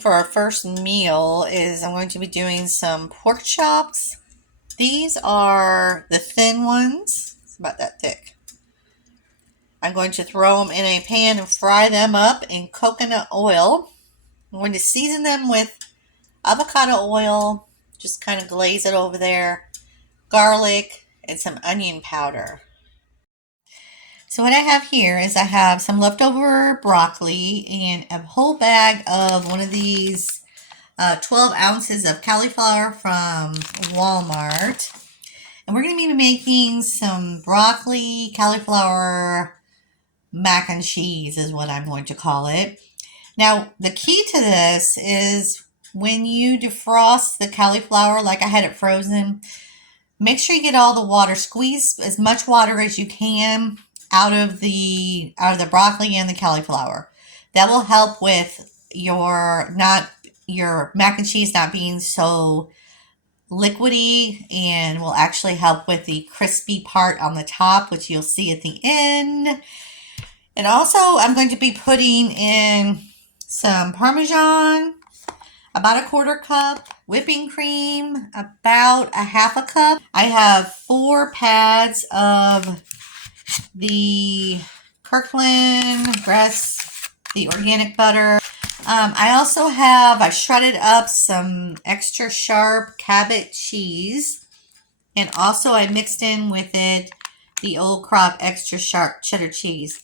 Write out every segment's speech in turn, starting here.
for our first meal is I'm going to be doing some pork chops. These are the thin ones. It's about that thick. I'm going to throw them in a pan and fry them up in coconut oil. I'm going to season them with avocado oil, just kind of glaze it over there, garlic, and some onion powder. So what I have here is I have some leftover broccoli and a whole bag of one of these 12 ounces of cauliflower from Walmart. And we're going to be making some broccoli, cauliflower, mac and cheese is what I'm going to call it. Now, the key to this is when you defrost the cauliflower, like I had it frozen, make sure you get all the water. Squeeze as much water as you can out of the broccoli and the cauliflower. That will help with your mac and cheese not being so liquidy, and will actually help with the crispy part on the top, which you'll see at the end. And also I'm going to be putting in some Parmesan, about a 1/4 cup, whipping cream, about a 1/2 cup. I have 4 pads of the Kirkland grass, the organic butter. I shredded up some extra sharp Cabot cheese, and also I mixed in with it the Old Crop extra sharp cheddar cheese.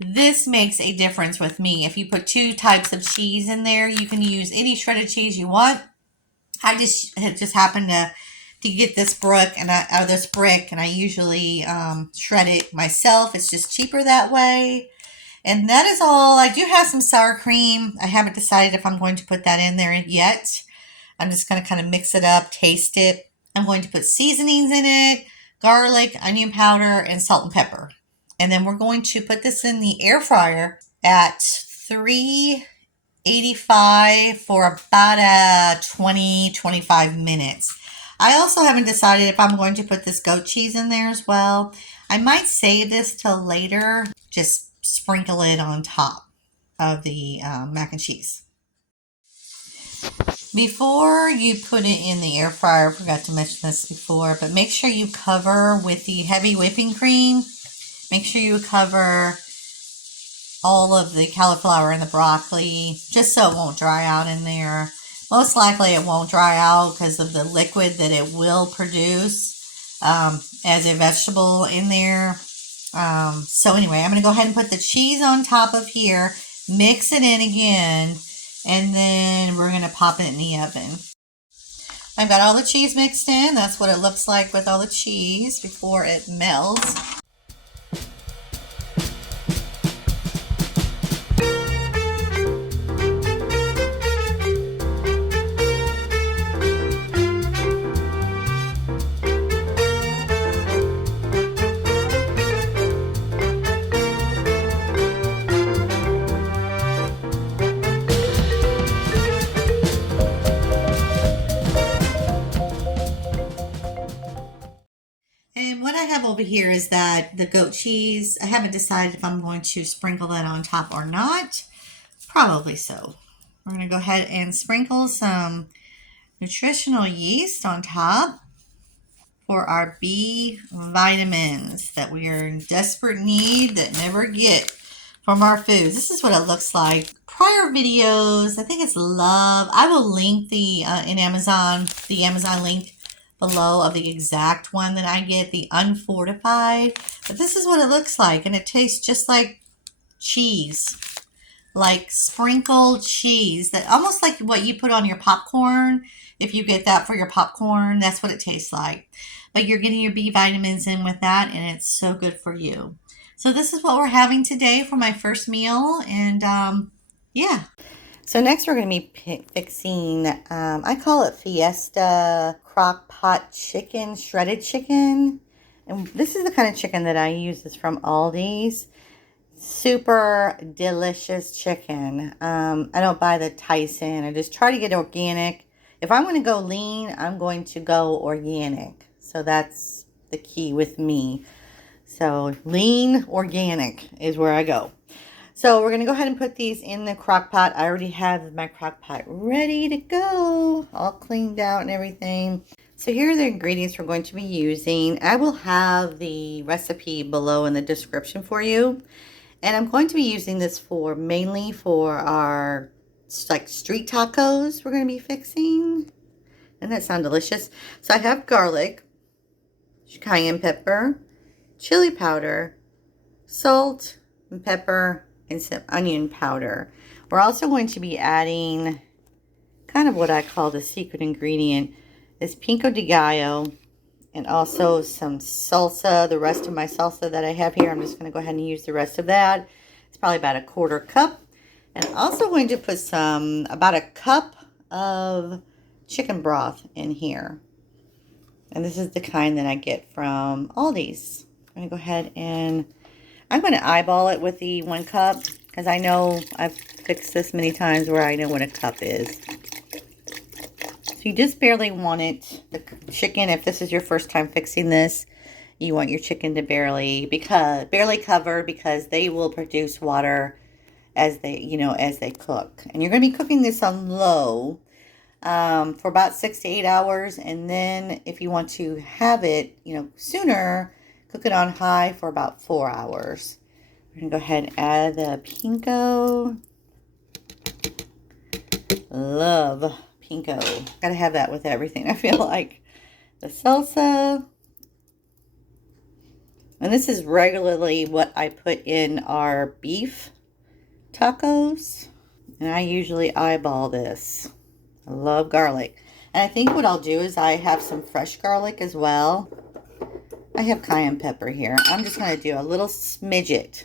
This makes a difference with me. If you put 2 types of cheese in there, you can use any shredded cheese you want. I just happened to get this brick, and I usually shred it myself. It's just cheaper that way. And that is all. I do have some sour cream. I haven't decided if I'm going to put that in there yet. I'm just going to kind of mix it up, taste it. I'm going to put seasonings in it, garlic, onion powder, and salt and pepper. And then we're going to put this in the air fryer at 385 for about 20-25 minutes. I also haven't decided if I'm going to put this goat cheese in there as well. I might save this till later. Just sprinkle it on top of the mac and cheese. Before you put it in the air fryer, I forgot to mention this before, but make sure you cover with the heavy whipping cream. Make sure you cover all of the cauliflower and the broccoli, just so it won't dry out in there. Most likely it won't dry out because of the liquid that it will produce as a vegetable in there. So anyway, I'm going to go ahead and put the cheese on top of here, mix it in again, and then we're going to pop it in the oven. I've got all the cheese mixed in. That's what it looks like with all the cheese before it melts. And what I have over here is that the goat cheese. I haven't decided if I'm going to sprinkle that on top or not. Probably so. We're going to go ahead and sprinkle some nutritional yeast on top for our B vitamins that we are in desperate need that never get from our foods. This is what it looks like. Prior videos, I think it's Love. I will link the Amazon link below of the exact one that I get, the unfortified. But this is what it looks like, and it tastes just like cheese, like sprinkled cheese, that almost like what you put on your popcorn. If you get that for your popcorn, that's what it tastes like. But you're getting your B vitamins in with that, and it's so good for you. So this is what we're having today for my first meal, and yeah. So next we're going to be fixing, I call it Fiesta crock pot chicken, shredded chicken. And this is the kind of chicken that I use. It's from Aldi's. Super delicious chicken. I don't buy the Tyson. I just try to get organic. If I'm going to go lean, I'm going to go organic. So that's the key with me. So lean, organic is where I go. So we're going to go ahead and put these in the crock pot. I already have my crock pot ready to go, all cleaned out and everything. So here are the ingredients we're going to be using. I will have the recipe below in the description for you. And I'm going to be using this mainly for our like street tacos we're going to be fixing. Doesn't that sound delicious? So I have garlic, cayenne pepper, chili powder, salt, and pepper, and some onion powder. We're also going to be adding kind of what I call the secret ingredient is pico de gallo, and also some salsa. The rest of my salsa that I have here, I'm just going to go ahead and use the rest of that. It's probably about a 1/4 cup. And I'm also going to put about a cup of chicken broth in here. And this is the kind that I get from Aldi's. I'm going to go ahead and I'm going to eyeball it with the 1 cup because I know I've fixed this many times where I know what a cup is. So you just barely want it, the chicken, if this is your first time fixing this, you want your chicken to barely cover because they will produce water as they cook. And you're going to be cooking this on low for about 6 to 8 hours. And then if you want to have it, sooner, cook it on high for about 4 hours. We're going to go ahead and add the pinko. Love pinko. Gotta have that with everything, I feel like. The salsa. And this is regularly what I put in our beef tacos. And I usually eyeball this. I love garlic. And I think what I'll do is I have some fresh garlic as well. I have cayenne pepper here. I'm just going to do a little smidget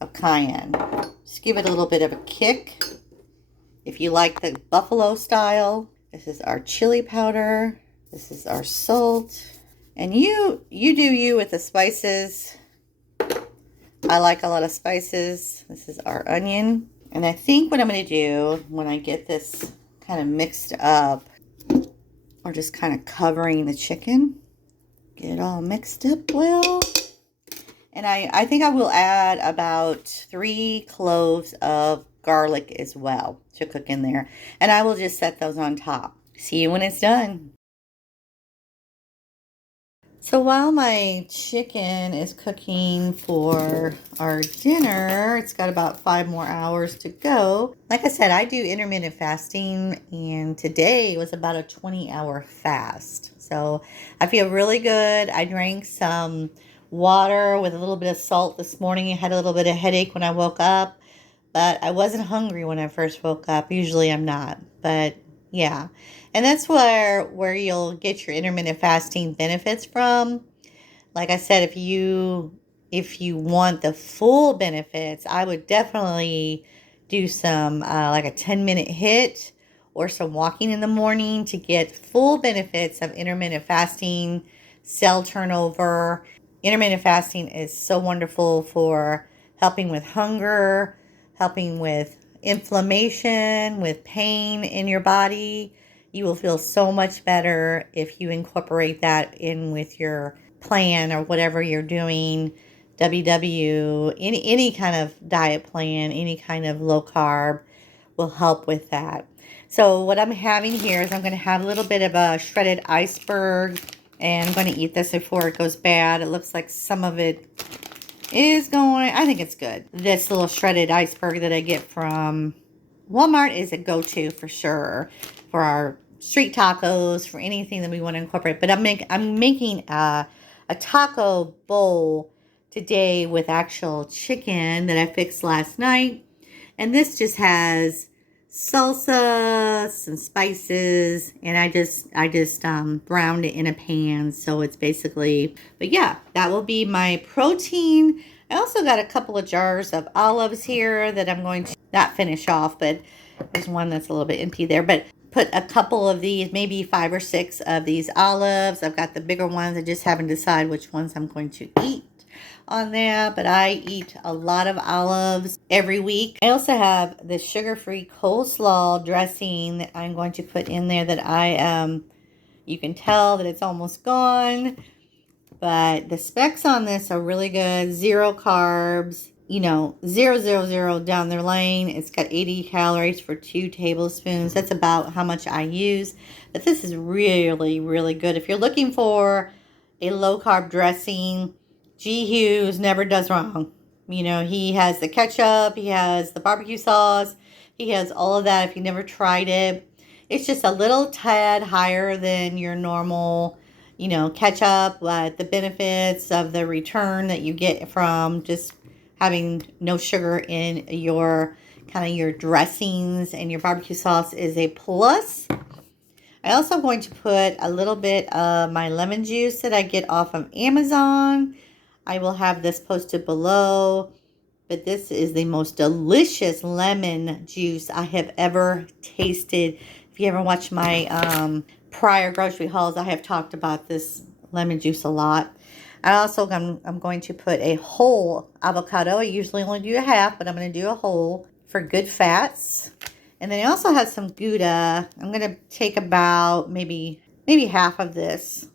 of cayenne. Just give it a little bit of a kick. If you like the buffalo style, this is our chili powder. This is our salt. And you do you with the spices. I like a lot of spices. This is our onion. And I think what I'm going to do when I get this kind of mixed up, or just kind of covering the chicken, get it all mixed up well. And I think I will add about 3 cloves of garlic as well to cook in there. And I will just set those on top. See you when it's done. So while my chicken is cooking for our dinner, it's got about 5 more hours to go. Like I said, I do intermittent fasting, and today was about a 20-hour fast. So I feel really good. I drank some water with a little bit of salt this morning. I had a little bit of headache when I woke up, but I wasn't hungry when I first woke up. Usually I'm not, but yeah. And that's where you'll get your intermittent fasting benefits from. Like I said, if you want the full benefits, I would definitely do some like a 10-minute HIIT or some walking in the morning to get full benefits of intermittent fasting, cell turnover. Intermittent fasting is so wonderful for helping with hunger, helping with inflammation, with pain in your body. You will feel so much better if you incorporate that in with your plan or whatever you're doing. WW, any kind of diet plan, any kind of low carb will help with that. So what I'm having here is I'm going to have a little bit of a shredded iceberg, and I'm going to eat this before it goes bad. It looks like some of it is going, I think it's good. This little shredded iceberg that I get from Walmart is a go-to for sure for our street tacos, for anything that we want to incorporate. But I'm making a taco bowl today with actual chicken that I fixed last night. And this just has salsa, some spices, and I just browned it in a pan. So it's basically, but yeah, that will be my protein. I also got a couple of jars of olives here that I'm going to not finish off, but there's one that's a little bit empty there. But put a couple of these, maybe 5 or 6 of these olives. I've got the bigger ones. I just haven't decided which ones I'm going to eat on there, but I eat a lot of olives every week. I also have the sugar-free coleslaw dressing that I'm going to put in there that you can tell that it's almost gone, but the specs on this are really good. 0 carbs, you know, 000 down their lane. It's got 80 calories for 2 tablespoons. That's about how much I use. But this is really, really good. If you're looking for a low-carb dressing, G-Hughes never does wrong. You know, he has the ketchup, he has the barbecue sauce, he has all of that. If you never tried it, it's just a little tad higher than your normal, you know, ketchup, but the benefits of the return that you get from just having no sugar in your kind of your dressings and your barbecue sauce is a plus. I also am going to put a little bit of my lemon juice that I get off of Amazon. I will have this posted below, but this is the most delicious lemon juice I have ever tasted. If you ever watched my prior grocery hauls, I have talked about this lemon juice a lot. I'm going to put a whole avocado. I usually only do a half, but I'm going to do a whole for good fats. And then I also have some Gouda. I'm going to take about maybe half of this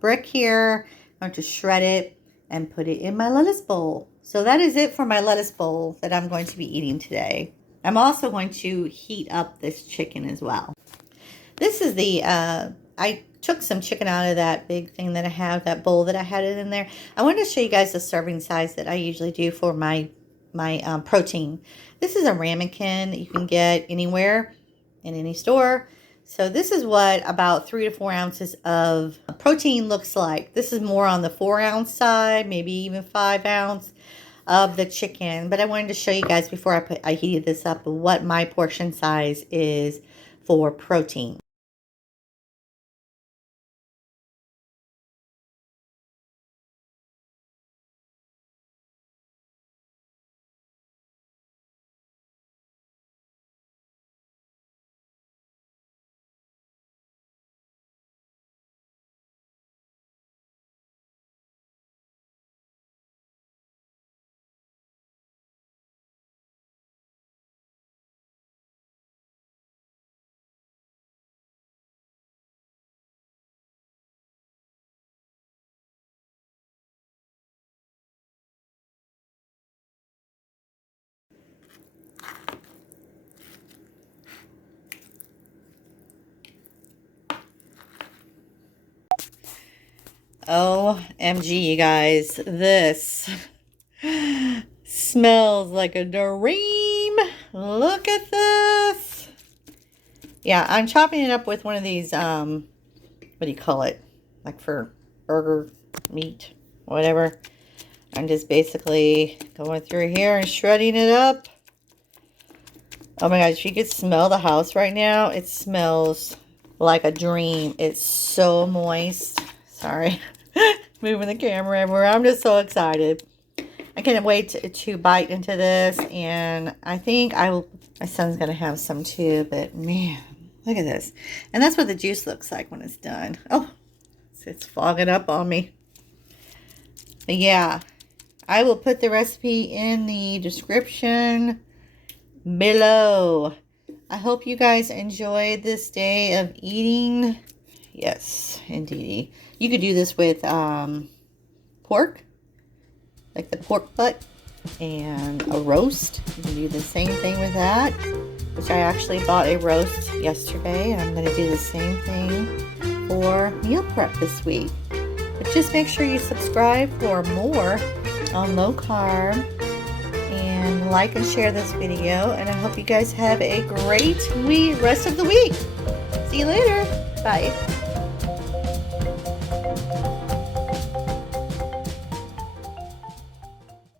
brick here. I'm going to shred it and put it in my lettuce bowl. So that is it for my lettuce bowl that I'm going to be eating today. I'm also going to heat up this chicken as well. This is the, I took some chicken out of that big thing that I have, that bowl that I had it in there. I wanted to show you guys the serving size that I usually do for my protein. This is a ramekin that you can get anywhere in any store. So this is what about 3 to 4 ounces of protein looks like. This is more on the 4-ounce side, maybe even 5 ounce of the chicken. But I wanted to show you guys before I heated this up what my portion size is for protein. OMG, you guys, this smells like a dream. Look at this. Yeah, I'm chopping it up with one of these, what do you call it? Like for burger meat, whatever. I'm just basically going through here and shredding it up. Oh my gosh, if you could smell the house right now, it smells like a dream. It's so moist. Sorry. Moving the camera everywhere. I'm just so excited. I can't wait to bite into this, and I think my son's going to have some too, but man, look at this. And that's what the juice looks like when it's done. Oh, it's fogging up on me. But yeah, I will put the recipe in the description below. I hope you guys enjoyed this day of eating. Yes, indeed. You could do this with pork, like the pork butt, and a roast. You can do the same thing with that, which I actually bought a roast yesterday, and I'm going to do the same thing for meal prep this week. But just make sure you subscribe for more on low carb, and like and share this video, and I hope you guys have a great rest of the week. See you later. Bye.